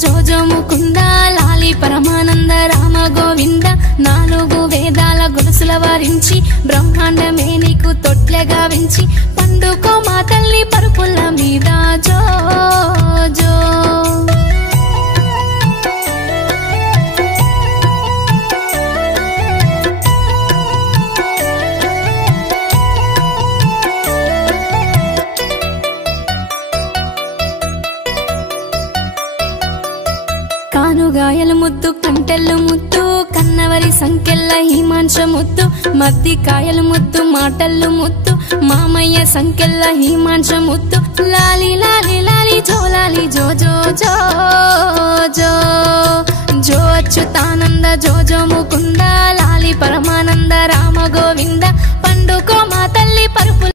జోజో ముకుంద లాలి పరమానంద రామ గోవింద నాలుగు వేదాల గొలుసుల వారించి బ్రహ్మాండమే నీకు తొట్లెగా వించి పండుకో మా తల్లి పరుపుల మీద జో జో కానుగాయలు ముద్దు కంటెల్లు ముద్దు కన్నవరి సంకెళ్ళ హిమాంశ ముద్దు మద్ది కాయలు ముద్దు మాటల్లు ముద్దు మామయ్య సంకెళ్ళ హిమాంశ ముద్దు లాలి లాలి లాలి జో లాలి జో జో జో జో జో అచ్యుతానంద జో జో ముకుంద లాలి పరమానంద రామ గోవింద పండుకో మాత